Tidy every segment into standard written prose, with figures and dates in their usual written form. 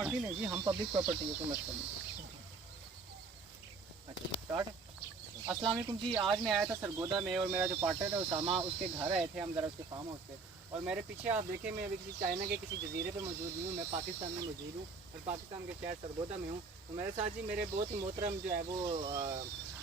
मर्जी नहीं जी, हम पब्लिक प्रॉपर्टी है, कोई मसला नहीं। अच्छा जी स्टार्ट। अस्सलाम वालेकुम जी, आज मैं आया था सरगोदा में और मेरा जो पार्टनर है उसामा, उसके घर आए थे हम ज़रा उसके फार्म हाउस पे। और मेरे पीछे आप देखें मैं अभी किसी चाइना के किसी जजीरे पे मौजूद नहीं हूँ, मैं पाकिस्तान में मौजूद हूँ और पाकिस्तान के शहर सरगोदा में हूँ। तो मेरे साथ जी मेरे बहुत ही मोहतरम जो है वो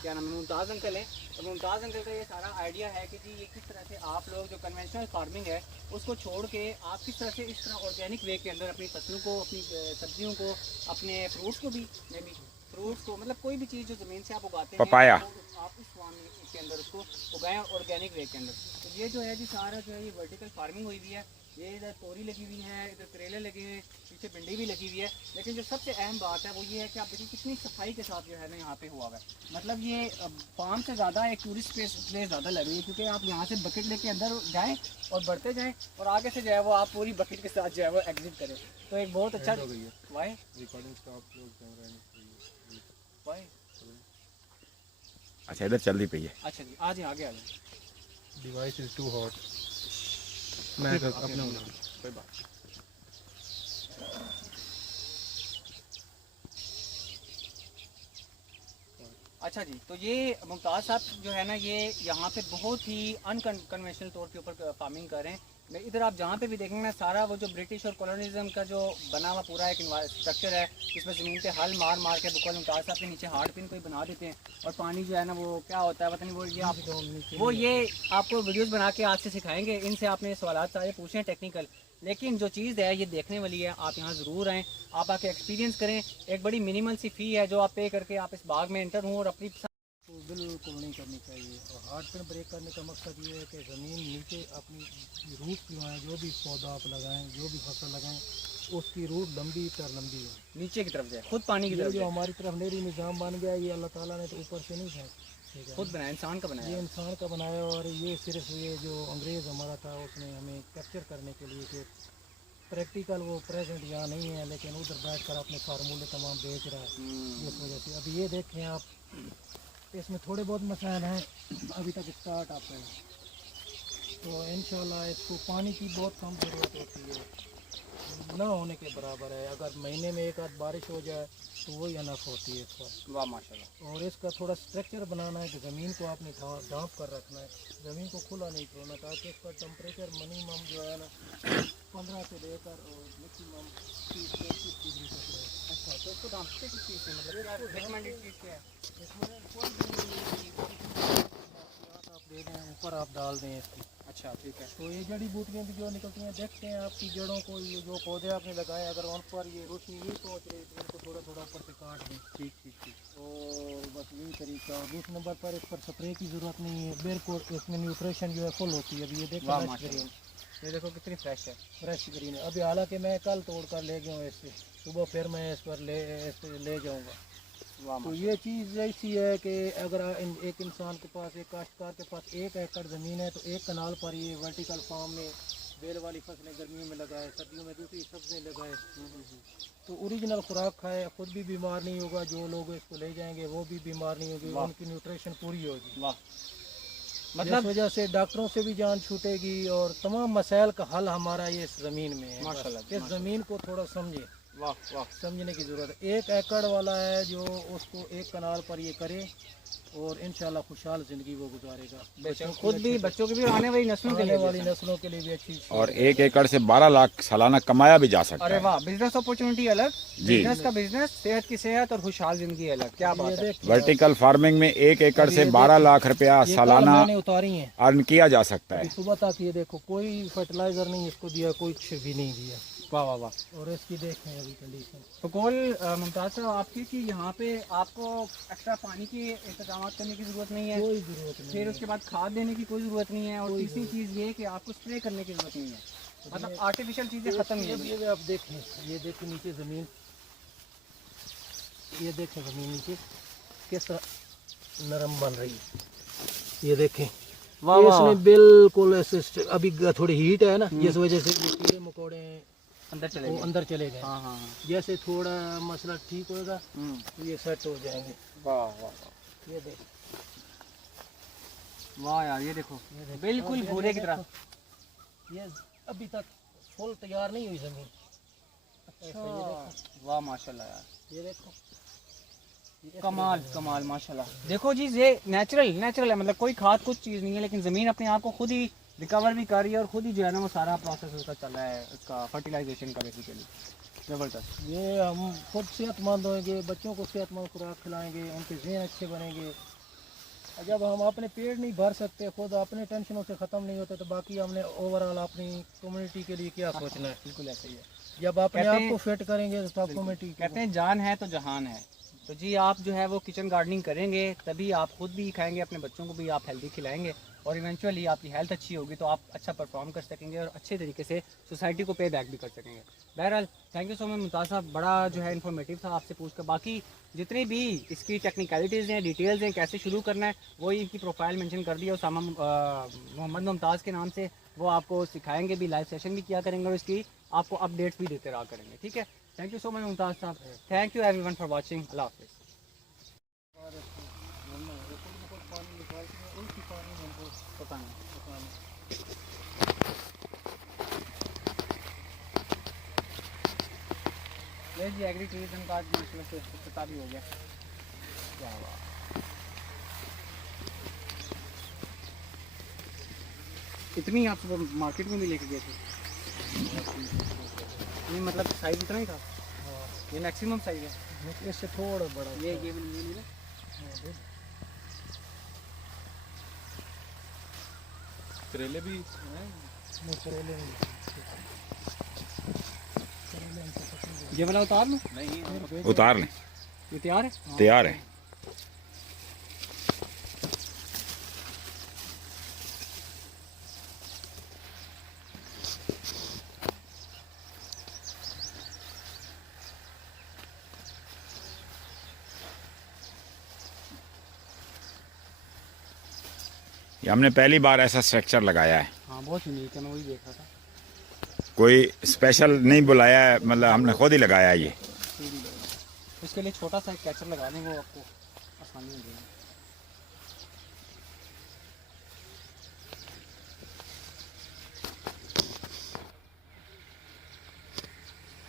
क्या नाम है, मुमताज़ अंकल है। और मुमताज़ अंकल का ये सारा आइडिया है कि जी ये किस तरह से आप लोग जो कन्वेंशनल फार्मिंग है उसको छोड़ के आप किस तरह से इस तरह ऑर्गेनिक वे के अंदर अपनी फसलों को, अपनी सब्जियों को, अपने फ्रूट्स को भी, मे बी फ्रूट्स को, मतलब कोई भी चीज़ जो ज़मीन से आप उगाते हैं पपाया आप इस फार्म के अंदर उसको उगाएं ऑर्गेनिक वे के अंदर। तो ये जो है जी सारा जो है ये वर्टिकल फार्मिंग हुई हुई है। ये इधर तोरी लगी हुई है, इधर करेले लगे हुए हैं, पीछे भिंडी भी लगी हुई है। लेकिन जो सबसे अहम बात है वो ये है कि आप देखिए कितनी सफाई के साथ जो है ना यहाँ पे हुआ हुआ है। मतलब ये फार्म से ज़्यादा एक टूरिस्ट प्लेस ज़्यादा लग रही है, क्योंकि आप यहाँ से बकेट लेके अंदर जाएँ और बढ़ते जाएँ और आगे से जो है वो आप पूरी बकेट के साथ जो है वो एग्जिट करें। तो एक बहुत अच्छा वाई वाई। अच्छा इधर चल रही पई है। अच्छा जी आ जाए, आगे आ जाए। Device is too hot. मैं अपना कोई बात। अच्छा जी, तो ये मुमताज़ साहब जो है ना ये यहाँ पे बहुत ही अनकन्वेंशनल तौर के ऊपर फार्मिंग कर रहे हैं। इधर आप जहाँ पे भी देखेंगे ना सारा वो जो ब्रिटिश और कॉलोनिज्म का जो बना हुआ पूरा एक स्ट्रक्चर है, इसमें ज़मीन पे हल मार मार के बिकॉज मुमताज़ साहब के नीचे हार्ड पिन कोई बना देते हैं और पानी जो है ना वो क्या होता है पता नहीं, वो ये आपको वीडियोज़ बना के आज से सिखाएंगे। इनसे आपने सवाल सारे पूछे हैं टेक्निकल, लेकिन जो चीज़ है ये देखने वाली है। आप यहाँ ज़रूर आएँ, आप आके एक्सपीरियंस करें। एक बड़ी मिनिमल सी फ़ी है जो आप पे करके आप इस बाग में एंटर हों और अपनी तो बिल्कुल नहीं करनी चाहिए। और हार्ड पिन ब्रेक करने का मकसद ये है कि ज़मीन नीचे अपनी रूट लगाएँ, जो भी पौधा आप लगाएं, जो भी फसल लगाएं, उसकी रूट लंबी तर लंबी हो, नीचे की तरफ जाए, खुद पानी की ये तरफ जो जाए। हमारी तरफ नेरी निज़ाम बन गया, ये अल्लाह ताला ने तो ऊपर से नहीं है, खुद बनाया, इंसान का ये बनाया। इंसान का बनाया। और ये सिर्फ ये जो अंग्रेज़ हमारा था उसने हमें कैप्चर करने के लिए कि प्रैक्टिकल वो प्रेजेंट यहाँ नहीं है, लेकिन उधर बैठ कर अपने फार्मूले तमाम बेच रहा है। जिस वजह से अभी ये देखें आप, इसमें थोड़े बहुत मसाइल हैं, अभी तक स्टार्ट आप है। तो इंशाल्लाह इसको पानी की बहुत कम ज़रूरत होती है, ना होने के बराबर है। अगर महीने में एक आध बारिश हो जाए तो वही अनफ होती है इसका। वाह माशाल्लाह। और इसका थोड़ा स्ट्रक्चर बनाना है कि ज़मीन को आपने ढाँप कर रखना है, ज़मीन को खुला नहीं छोड़ना, ताकि इसका टेम्परेचर मिनिमम जो है ना 15 से लेकर और मैक्सिमम 30-35 डिग्री तक रहे। अच्छा, तो इसको ढांपते किस चीज़ से, मतलब क्या रिकमेंडेड चीज़ क्या है? इसमें कोई भी आप दे दें, ऊपर आप डाल दें इसकी। अच्छा ठीक है। तो ये जड़ी बूटियाँ भी जो निकलती हैं, देखते हैं आपकी जड़ों को, ये जो पौधे आपने लगाए अगर उन पर ये रोशनी नहीं पहुँच रही तो इनको थोड़ा थोड़ा ऊपर से काट दें। ठीक ठीक ठीक। तो बस यही तरीका। और दूसरे नंबर पर इस पर स्प्रे की ज़रूरत नहीं है, बिल्कुल इसमें न्यूट्रिशन जो है फुल होती है। अभी ये देखो वाह फ्रेश माशाल्लाह, ग्रीन, ये देखो कितनी फ्रेश है। फ्रेश ग्रीन है। अभी हालांकि मैं कल तोड़ कर ले गया हूँ इससे, सुबह फिर मैं इस पर ले जाऊँगा। वाह तो ये चीज़ ऐसी है कि अगर एक इंसान के पास, एक काश्तकार के पास 1 एकड़ ज़मीन है तो 1 कनाल पर ये वर्टिकल फार्म में बेल वाली फसलें गर्मियों में लगाए, सर्दियों में दूसरी सब्ज़ें लगाए, तो ओरिजिनल खुराक खाए, खुद भी बीमार नहीं होगा, जो लोग इसको ले जाएंगे वो भी बीमार नहीं होगी, उनकी न्यूट्रिशन पूरी होगी। वाह, मतलब इस वजह से डॉक्टरों से भी जान छूटेगी और तमाम मसाइल का हल हमारा ये इस ज़मीन में है। माशाल्लाह, इस ज़मीन को थोड़ा समझे, वाह वाह। समझने की ज़रूरत है। 1 एकड़ वाला है जो उसको 1 कनाल पर ये करे और इंशाल्लाह खुशहाल ज़िंदगी वो गुजारेगा, खुद भी, बच्चों की भी, आने वाली नस्लों के आने लिए वाली नस्लों के लिए भी अच्छी। और 1 एकड़ से 12 लाख सालाना कमाया भी जा सकता अरे है। वाह, बिजनेस अपॉर्चुनिटी अलग, बिजनेस का बिजनेस, सेहत की सेहत और खुशहाल जिंदगी अलग। क्या बात है। वर्टिकल फार्मिंग में 1 एकड़ से 12 लाख रुपया सालाना उतारी है, अर्न किया जा सकता है। सुबह तक ये देखो कोई फर्टिलाइजर नहीं इसको दिया, कुछ भी नहीं दिया। वाह वाह वाह। और इसकी देखें अभी कंडीशन। तो कॉल मुमताज़ साहब आपकी कि यहाँ पे आपको एक्स्ट्रा पानी के इंतजाम करने की ज़रूरत नहीं है, कोई ज़रूरत नहीं, फिर उसके बाद खाद देने की कोई ज़रूरत नहीं है, और तीसरी चीज़ ये कि आपको स्प्रे करने की ज़रूरत नहीं है, मतलब आर्टिफिशियल चीज़ें ख़त्म नहीं है। ये आप देखें, ये देखें नीचे ज़मीन, ये देखें ज़मीन नीचे किस तरह नरम बन रही है, ये देखें। इसने बिल्कुल ऐसे, अभी थोड़ी हीट है ना, जिस वजह से कीड़े मकोड़े अंदर चले गए। हाँ हाँ। जैसे थोड़ा मसला ठीक होगा तो ये सेट हो जाएंगे। वाह वाह, ये देख, वाह यार, ये देखो बिल्कुल भूरे की तरह। ये अभी तक फुल तैयार नहीं हुई ज़मीन, अच्छा वाह माशाल्लाह यार, ये देखो कमाल कमाल माशाल्लाह। देखो जी ये नेचुरल है, मतलब कोई खाद कुछ चीज़ नहीं है, लेकिन ज़मीन अपने आप को खुद ही रिकवर भी कर रही है और खुद ही जो है ना वो सारा प्रोसेस उसका चल रहा है, उसका फर्टिलाइजेशन का बेसिकली। ज़बरदस्त। ये हम खुद सेहतमंद होंगे, बच्चों को सेहतमंद खुराक खिलाएंगे, उनके ज़हन अच्छे बनेंगे। और जब हम अपने पेट नहीं भर सकते, खुद अपने टेंशनों से ख़त्म नहीं होते, तो बाकी हमने ओवरऑल अपनी कम्युनिटी के लिए क्या सोचना है। बिल्कुल ऐसे ही है। जब अपने कहते आप हैं- को फिट करेंगे तो आप कम्युनिटी कहते हैं जान है तो जहान है। तो जी आप जो है वो किचन गार्डनिंग करेंगे तभी आप खुद भी खाएंगे, अपने बच्चों को भी आप हेल्दी खिलाएंगे और इवेंचुअली आपकी हेल्थ अच्छी होगी तो आप अच्छा परफॉर्म कर सकेंगे और अच्छे तरीके से सोसाइटी को पे बैक भी कर सकेंगे। बहरहाल thank you so much Mumtaz साहब, बड़ा जो है इन्फॉर्मेटिव था आपसे पूछकर। बाकी जितनी भी इसकी टेक्निकलिटीज़ हैं, डिटेल्स हैं, कैसे शुरू करना है, वो इनकी प्रोफाइल मेंशन कर दी और सामा मोहम्मद मुमताज़ के नाम से वो आपको सिखाएंगे भी, लाइव सेशन भी किया करेंगे और इसकी आपको अपडेट्स भी देते रहा करेंगे। ठीक है, thank you so much Mumtaz sahab, thank you everyone for watching. Allah हाफिज़। पता नहीं। ये जी एग्री टूरिज्म का आज माशाल्लाह से इफ्तिताह भी हो गया। क्या बात। इतनी आप सुबह मार्केट में भी लेके गए थे? ये मतलब साइज इतना ही था? ये मैक्सिमम साइज है? इससे थोड़ा बड़ा ये नहीं ना? करेले भी करेले नहीं। करेले हमको पसंद है। ये वाला उतार लो। नहीं उतार लें, ये तैयार है? तैयार है। ये हमने पहली बार ऐसा स्ट्रक्चर लगाया है, हाँ बहुत यूनिक है, मैं वही देख रहा था। कोई स्पेशल नहीं बुलाया है, मतलब हमने खुद ही लगाया है ये। इसके लिए छोटा सा एक कैचर लगा देंगे, वो आपको आसानी हो जाएगी।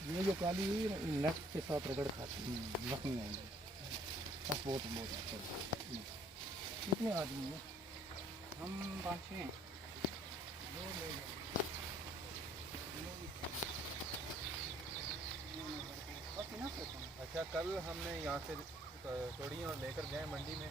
ये जो काली हुई है ना, नट के साथ रगड़ खाती है। जख्म नहीं आएंगे बस, बहुत अच्छा। कितने आदमी हैं? हम 5-6 हैं। अच्छा, कल हमने यहाँ से तोड़ियाँ लेकर गए मंडी में।